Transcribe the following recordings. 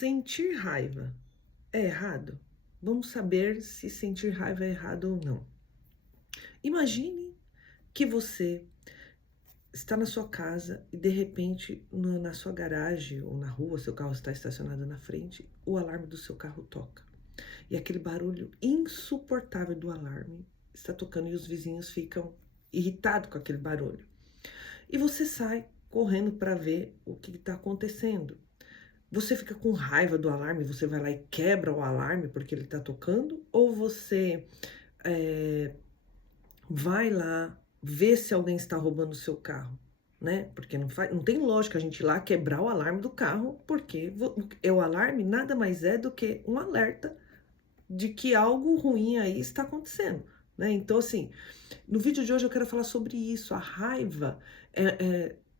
Sentir raiva é errado? Vamos saber se sentir raiva é errado ou não. Imagine que você está na sua casa e de repente na sua garagem ou na rua, seu carro está estacionado na frente, o alarme do seu carro toca. E aquele barulho insuportável do alarme está tocando e os vizinhos ficam irritados com aquele barulho. E você sai correndo para ver o que está acontecendo. Você fica com raiva do alarme, você vai lá e quebra o alarme porque ele está tocando? Ou você vai lá ver se alguém está roubando o seu carro, né? Porque não tem lógica a gente ir lá quebrar o alarme do carro, porque o alarme nada mais é do que um alerta de que algo ruim aí está acontecendo, né? Então, assim, no vídeo de hoje eu quero falar sobre isso. A raiva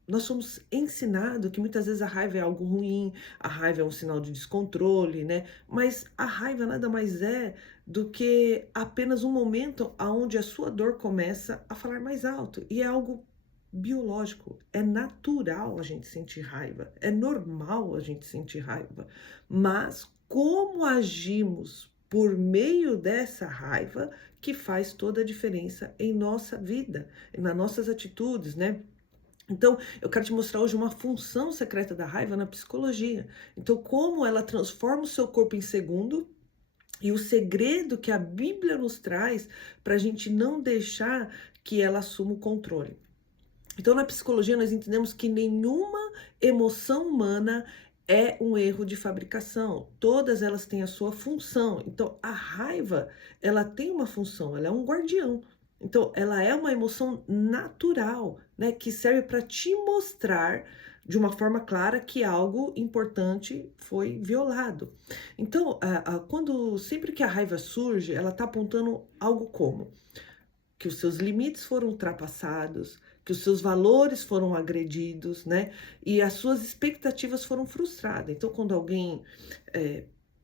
nós somos ensinados que muitas vezes a raiva é algo ruim, a raiva é um sinal de descontrole, né? Mas a raiva nada mais é do que apenas um momento onde a sua dor começa a falar mais alto. E é algo biológico, é natural a gente sentir raiva, é normal a gente sentir raiva. Mas como agimos por meio dessa raiva que faz toda a diferença em nossa vida, nas nossas atitudes, né? Então, eu quero te mostrar hoje uma função secreta da raiva na psicologia. Então, como ela transforma o seu corpo em segundo e o segredo que a Bíblia nos traz para a gente não deixar que ela assuma o controle. Então, na psicologia, nós entendemos que nenhuma emoção humana é um erro de fabricação. Todas elas têm a sua função. Então, a raiva, ela tem uma função, ela é um guardião. Então, ela é uma emoção natural, né, que serve para te mostrar de uma forma clara que algo importante foi violado. Então, sempre que a raiva surge, ela está apontando algo como que os seus limites foram ultrapassados, que os seus valores foram agredidos, né? E as suas expectativas foram frustradas. Então, quando alguém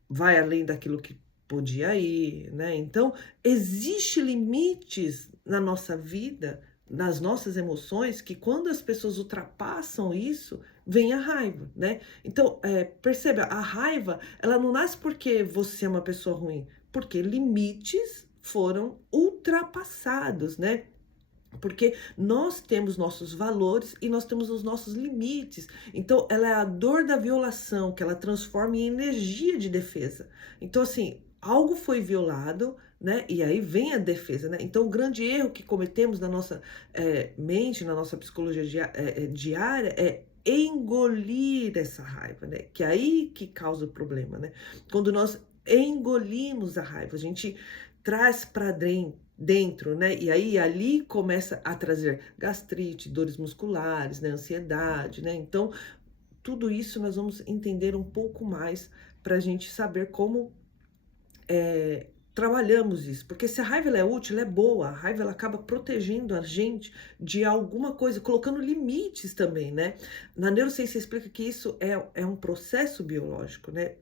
vai além daquilo que podia ir, né? Então, existe limites na nossa vida, nas nossas emoções, que quando as pessoas ultrapassam isso, vem a raiva, né? Então, perceba, a raiva, ela não nasce porque você é uma pessoa ruim, porque limites foram ultrapassados, né? Porque nós temos nossos valores e nós temos os nossos limites. Então, ela é a dor da violação que ela transforma em energia de defesa. Então, assim, algo foi violado, né? E aí vem a defesa, né? Então, o grande erro que cometemos na nossa mente, na nossa psicologia diária é engolir essa raiva, né? Que é aí que causa o problema, né? Quando nós engolimos a raiva, a gente traz para dentro, né? E aí ali começa a trazer gastrite, dores musculares, né? Ansiedade, né? Então, tudo isso nós vamos entender um pouco mais para a gente saber como trabalhamos isso. Porque se a raiva ela é útil, ela é boa. A raiva ela acaba protegendo a gente de alguma coisa, colocando limites também, né? Na neurociência explica que isso é um processo biológico, né?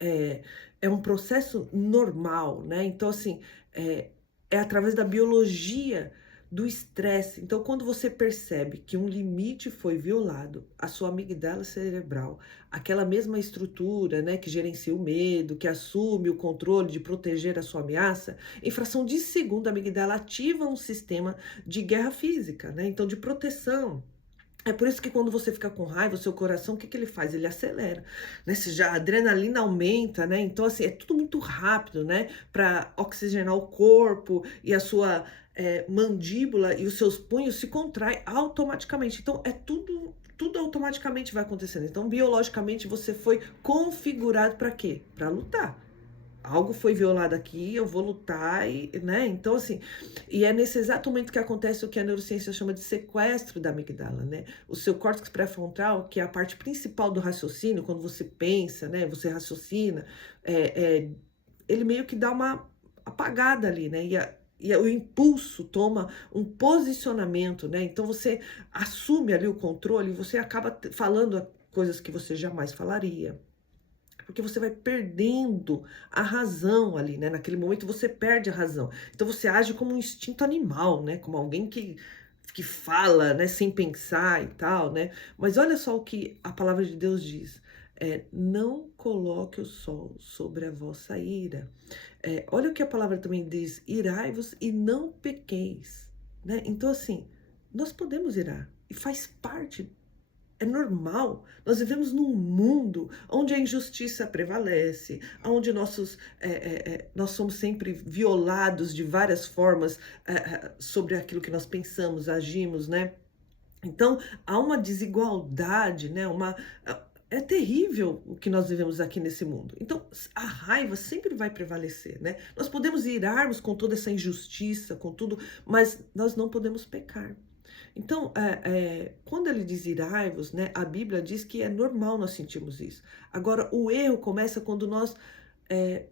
É um processo normal, né? Então, assim, é através da biologia do estresse. Então, quando você percebe que um limite foi violado, a sua amígdala cerebral, aquela mesma estrutura, né, que gerencia o medo, que assume o controle de proteger a sua ameaça, em fração de segundo, a amígdala ativa um sistema de guerra física, né? Então, de proteção. É por isso que quando você fica com raiva, o seu coração, o que que ele faz? Ele acelera, né? A adrenalina aumenta, né? Então, assim, é tudo muito rápido, né? Para oxigenar o corpo e a sua mandíbula e os seus punhos se contraem automaticamente. Então, tudo automaticamente vai acontecendo. Então, biologicamente, você foi configurado para quê? Para lutar. Algo foi violado aqui, eu vou lutar, né? Então, assim, e é nesse exato momento que acontece o que a neurociência chama de sequestro da amígdala, né? O seu córtex pré-frontal, que é a parte principal do raciocínio, quando você pensa, né? Você raciocina, ele meio que dá uma apagada ali, né? E o impulso toma um posicionamento, né? Então você assume ali o controle e você acaba falando coisas que você jamais falaria. Porque você vai perdendo a razão ali, né? Naquele momento você perde a razão. Então você age como um instinto animal, né? Como alguém que fala, né? Sem pensar e tal, né? Mas olha só o que a palavra de Deus diz. Não coloque o sol sobre a vossa ira. Olha o que a palavra também diz: irai-vos e não pequeis, né? Então, assim, nós podemos irar, e faz parte, é normal. Nós vivemos num mundo onde a injustiça prevalece, onde nós somos sempre violados de várias formas sobre aquilo que nós pensamos, agimos, né? Então, há uma desigualdade, né? É terrível o que nós vivemos aqui nesse mundo. Então, a raiva sempre vai prevalecer, né? Nós podemos irarmos com toda essa injustiça, com tudo, mas nós não podemos pecar. Então, quando ele diz irai-vos, né? A Bíblia diz que é normal nós sentirmos isso. Agora, o erro começa quando nós eh,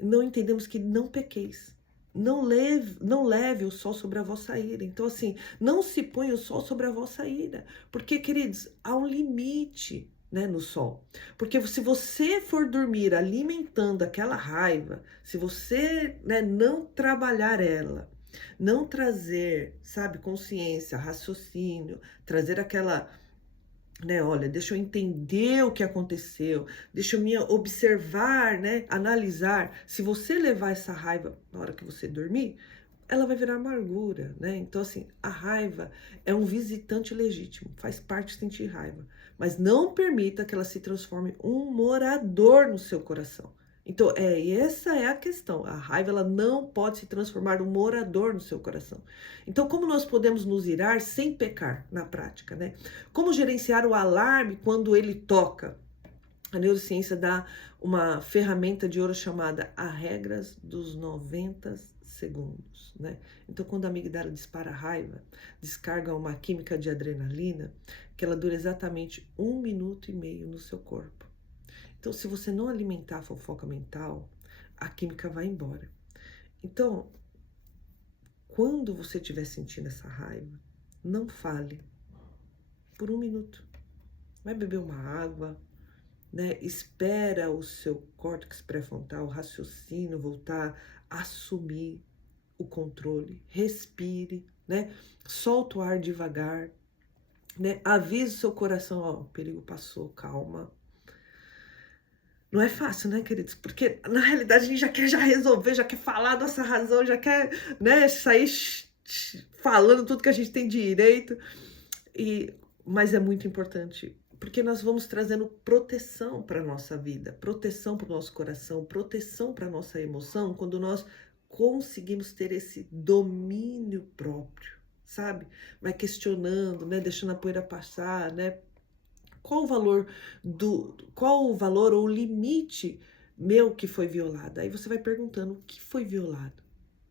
não entendemos que não pequeis. Não leve o sol sobre a vossa ira. Então, assim, não se põe o sol sobre a vossa ira. Porque, queridos, há um limite, né, no sol. Porque se você for dormir alimentando aquela raiva, se você, né, não trabalhar ela, não trazer, sabe, consciência, raciocínio, trazer aquela, né, olha, deixa eu entender o que aconteceu, deixa eu me observar, né, analisar. Se você levar essa raiva na hora que você dormir, ela vai virar amargura, né? Então, assim, a raiva é um visitante legítimo, faz parte sentir raiva, mas não permita que ela se transforme um morador no seu coração. Então, essa é a questão. A raiva, ela não pode se transformar um morador no seu coração. Então, como nós podemos nos irar sem pecar na prática, né? Como gerenciar o alarme quando ele toca? A neurociência dá uma ferramenta de ouro chamada a regras dos 90 segundos, né? Então, quando a amígdala dispara raiva, descarga uma química de adrenalina, que ela dura exatamente 1 minuto e meio no seu corpo. Então, se você não alimentar a fofoca mental, a química vai embora. Então, quando você estiver sentindo essa raiva, não fale por 1 minuto. Vai beber uma água, né? Espera o seu córtex pré-frontal, o raciocínio voltar a assumir o controle. Respire, né? Solta o ar devagar, né? Avise o seu coração, ó, o perigo passou, calma. Não é fácil, né, queridos? Porque na realidade a gente já quer resolver, já quer falar nossa razão, já quer, né, sair falando tudo que a gente tem direito. Mas é muito importante, porque nós vamos trazendo proteção para a nossa vida, proteção para o nosso coração, proteção para a nossa emoção, quando nós conseguimos ter esse domínio próprio, sabe? Vai questionando, né, deixando a poeira passar, né? Qual o valor ou o limite meu que foi violado? Aí você vai perguntando o que foi violado,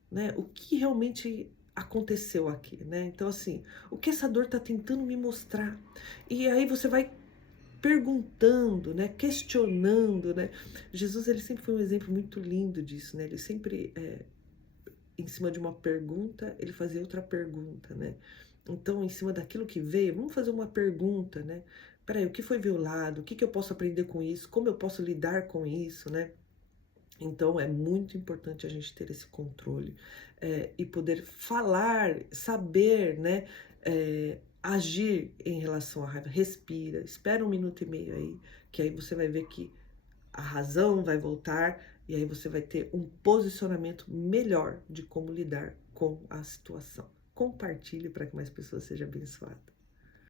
né? O que realmente aconteceu aqui, né? Então, assim, o que essa dor está tentando me mostrar? E aí você vai perguntando, né? Questionando, né? Jesus, ele sempre foi um exemplo muito lindo disso, né? Ele sempre, em cima de uma pergunta, ele fazia outra pergunta, né? Então, em cima daquilo que veio, vamos fazer uma pergunta, né? Peraí, o que foi violado? O que eu posso aprender com isso? Como eu posso lidar com isso, né? Então, é muito importante a gente ter esse controle e poder falar, saber, né? Agir em relação à raiva. Respira, espera 1 minuto e meio aí, que aí você vai ver que a razão vai voltar e aí você vai ter um posicionamento melhor de como lidar com a situação. Compartilhe para que mais pessoas sejam abençoadas.